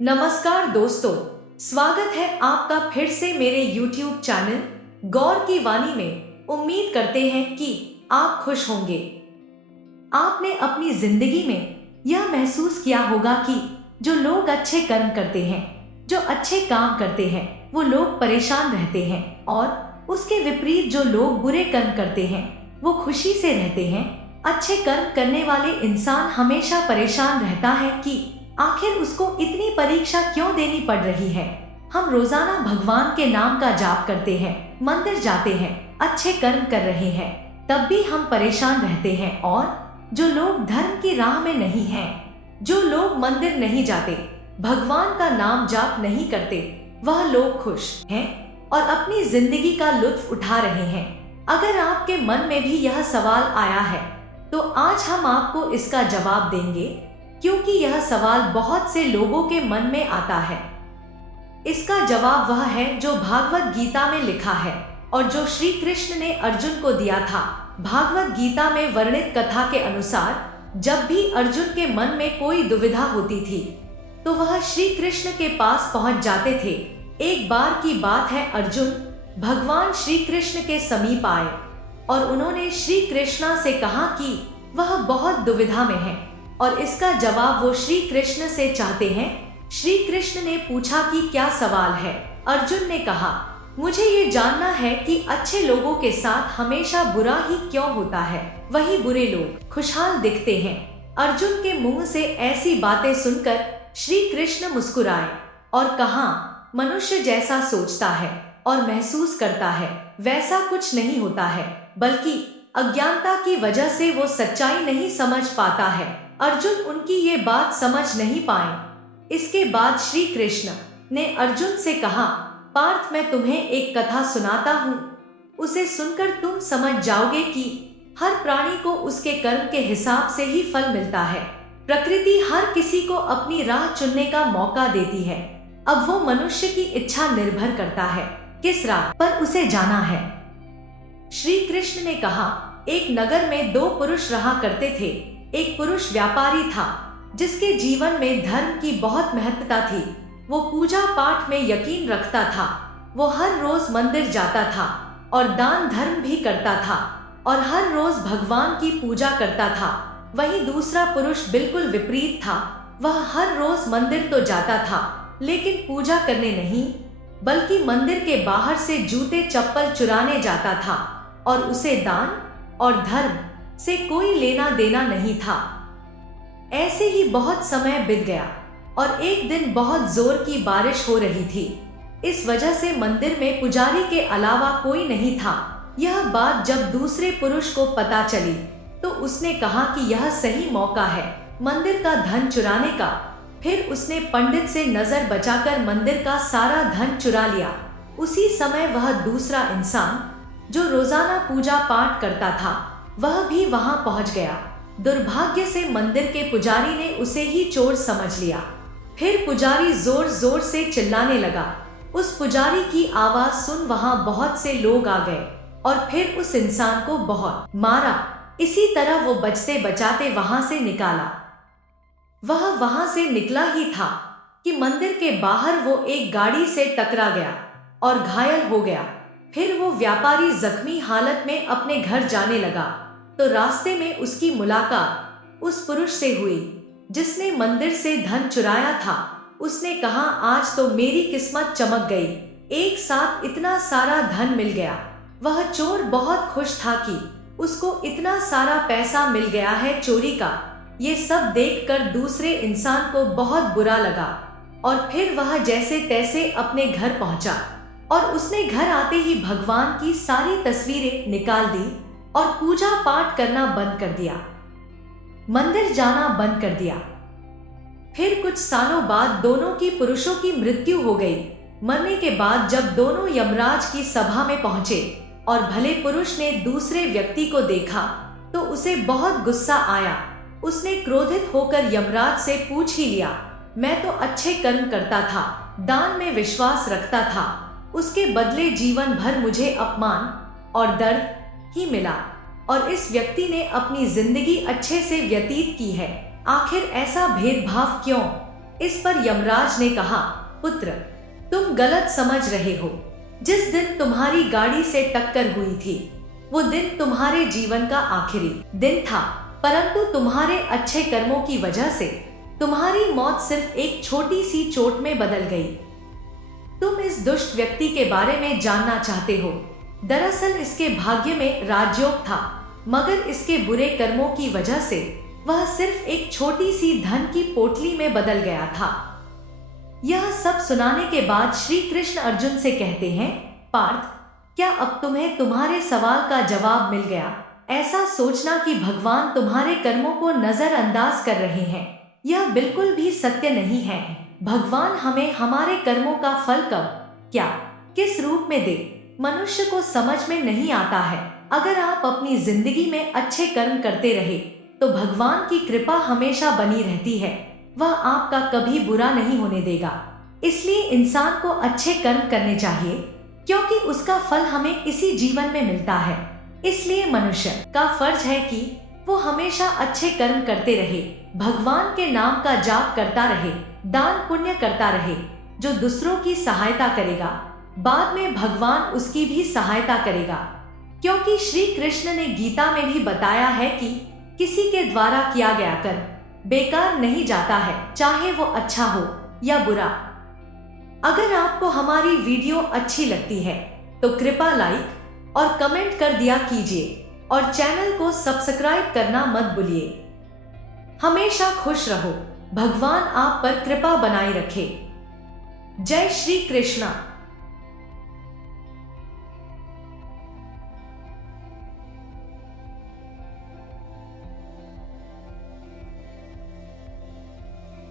नमस्कार दोस्तों, स्वागत है आपका फिर से मेरे YouTube चैनल गौर की वाणी में। उम्मीद करते हैं कि आप खुश होंगे। आपने अपनी जिंदगी में यह महसूस किया होगा कि जो लोग अच्छे कर्म करते हैं, जो अच्छे काम करते हैं, वो लोग परेशान रहते हैं और उसके विपरीत जो लोग बुरे कर्म करते हैं वो खुशी से रहते हैं। अच्छे कर्म करने वाले इंसान हमेशा परेशान रहता है कि आखिर उसको इतनी परीक्षा क्यों देनी पड़ रही है। हम रोजाना भगवान के नाम का जाप करते हैं, मंदिर जाते हैं, अच्छे कर्म कर रहे हैं, तब भी हम परेशान रहते हैं। और जो लोग धर्म की राह में नहीं हैं, जो लोग मंदिर नहीं जाते, भगवान का नाम जाप नहीं करते, वह लोग खुश हैं और अपनी जिंदगी का लुत्फ उठा रहे हैं। अगर आपके मन में भी यह सवाल आया है तो आज हम आपको इसका जवाब देंगे, क्योंकि यह सवाल बहुत से लोगों के मन में आता है। इसका जवाब वह है जो भागवत गीता में लिखा है और जो श्री कृष्ण ने अर्जुन को दिया था। भागवत गीता में वर्णित कथा के अनुसार जब भी अर्जुन के मन में कोई दुविधा होती थी तो वह श्री कृष्ण के पास पहुंच जाते थे। एक बार की बात है, अर्जुन भगवान श्री कृष्ण के समीप आए और उन्होंने श्री कृष्णा से कहा कि वह बहुत दुविधा में है और इसका जवाब वो श्री कृष्ण से चाहते हैं। श्री कृष्ण ने पूछा कि क्या सवाल है। अर्जुन ने कहा, मुझे ये जानना है कि अच्छे लोगों के साथ हमेशा बुरा ही क्यों होता है, वही बुरे लोग खुशहाल दिखते हैं। अर्जुन के मुंह से ऐसी बातें सुनकर श्री कृष्ण मुस्कुराए और कहा, मनुष्य जैसा सोचता है और महसूस करता है वैसा कुछ नहीं होता है, बल्कि अज्ञानता की वजह से वो सच्चाई नहीं समझ पाता है। अर्जुन उनकी ये बात समझ नहीं पाए। इसके बाद श्री कृष्ण ने अर्जुन से कहा, पार्थ मैं तुम्हें एक कथा सुनाता हूँ, उसे सुनकर तुम समझ जाओगे कि हर प्राणी को उसके कर्म के हिसाब से ही फल मिलता है। प्रकृति हर किसी को अपनी राह चुनने का मौका देती है। अब वो मनुष्य की इच्छा निर्भर करता है किस राह पर उसे जाना है। श्री कृष्ण ने कहा, एक नगर में दो पुरुष रहा करते थे। एक पुरुष व्यापारी था जिसके जीवन में धर्म की बहुत महत्वता थी। वो पूजा पाठ में यकीन रखता था। वो हर रोज मंदिर जाता था और दान धर्म भी करता था और हर रोज भगवान की पूजा करता था। वहीं दूसरा पुरुष बिल्कुल विपरीत था। वह हर रोज मंदिर तो जाता था लेकिन पूजा करने नहीं, बल्कि मंदिर के बाहर से जूते चप्पल चुराने जाता था और उसे दान और धर्म से कोई लेना देना नहीं था। ऐसे ही बहुत समय बीत गया और एक दिन बहुत जोर की बारिश हो रही थी। इस वजह से मंदिर में पुजारी के अलावा कोई नहीं था। यह बात जब दूसरे पुरुष को पता चली तो उसने कहा कि यह सही मौका है मंदिर का धन चुराने का। फिर उसने पंडित से नजर बचाकर मंदिर का सारा धन चुरा लिया। उसी समय वह दूसरा इंसान जो रोजाना पूजा पाठ करता था वह भी वहां पहुंच गया। दुर्भाग्य से मंदिर के पुजारी ने उसे ही चोर समझ लिया। फिर पुजारी जोर जोर से चिल्लाने लगा। उस पुजारी की आवाज सुन वहां बहुत से लोग आ गए और फिर उस इंसान को बहुत मारा। इसी तरह वो बचते बचाते वहां से निकाला। वह वहां से निकला ही था कि मंदिर के बाहर वो एक गाड़ी से टकरा गया और घायल हो गया। फिर वो व्यापारी जख्मी हालत में अपने घर जाने लगा तो रास्ते में उसकी मुलाकात उस पुरुष से हुई जिसने मंदिर से धन चुराया था। उसने कहा, आज तो मेरी किस्मत चमक गई, एक साथ इतना सारा धन मिल गया। वह चोर बहुत खुश था कि उसको इतना सारा पैसा मिल गया है चोरी का। ये सब देखकर दूसरे इंसान को बहुत बुरा लगा और फिर वह जैसे तैसे अपने घर पहुंचा और उसने घर आते ही भगवान की सारी तस्वीरें निकाल दी और पूजा पाठ करना बंद कर दिया, मंदिर जाना बंद कर दिया। फिर कुछ सालों बाद दोनों की पुरुषों की मृत्यु हो गई। मरने के बाद जब दोनों यमराज की सभा में पहुंचे और भले पुरुष ने दूसरे व्यक्ति को देखा तो उसे बहुत गुस्सा आया। उसने क्रोधित होकर यमराज से पूछ ही लिया, मैं तो अच्छे कर्म करता था, दान में विश्वास रखता था, उसके बदले जीवन भर मुझे अपमान और दर्द ही मिला और इस व्यक्ति ने अपनी जिंदगी अच्छे से व्यतीत की है। आखिर ऐसा भेदभाव क्यों? इस पर यमराज ने कहा, पुत्र, तुम गलत समझ रहे हो। जिस दिन तुम्हारी गाड़ी से टक्कर हुई थी वो दिन तुम्हारे जीवन का आखिरी दिन था, परंतु तुम्हारे अच्छे कर्मों की वजह से तुम्हारी मौत सिर्फ एक छोटी सी चोट में बदल गई। तुम इस दुष्ट व्यक्ति के बारे में जानना चाहते हो। दरअसल इसके भाग्य में राजयोग था, मगर इसके बुरे कर्मों की वजह से वह सिर्फ एक छोटी सी धन की पोटली में बदल गया था। यह सब सुनाने के बाद श्री कृष्ण अर्जुन से कहते हैं, पार्थ, क्या अब तुम्हें तुम्हारे सवाल का जवाब मिल गया? ऐसा सोचना कि भगवान तुम्हारे कर्मों को नजरअंदाज कर रहे हैं, यह बिल्कुल भी सत्य नहीं है। भगवान हमें हमारे कर्मों का फल कब, क्या, किस रूप में दे, मनुष्य को समझ में नहीं आता है। अगर आप अपनी जिंदगी में अच्छे कर्म करते रहे तो भगवान की कृपा हमेशा बनी रहती है, वह आपका कभी बुरा नहीं होने देगा। इसलिए इंसान को अच्छे कर्म करने चाहिए, क्योंकि उसका फल हमें इसी जीवन में मिलता है। इसलिए मनुष्य का फर्ज है कि वो हमेशा अच्छे कर्म करते रहे, भगवान के नाम का जाप करता रहे, दान पुण्य करता रहे। जो दूसरों की सहायता करेगा, बाद में भगवान उसकी भी सहायता करेगा, क्योंकि श्री कृष्ण ने गीता में भी बताया है कि किसी के द्वारा किया गया कर्म बेकार नहीं जाता है, चाहे वो अच्छा हो या बुरा। अगर आपको हमारी वीडियो अच्छी लगती है तो कृपया लाइक और कमेंट कर दिया कीजिए और चैनल को सब्सक्राइब करना मत भूलिए। हमेशा खुश रहो, भगवान आप पर कृपा बनाए रखे। जय श्री कृष्णा।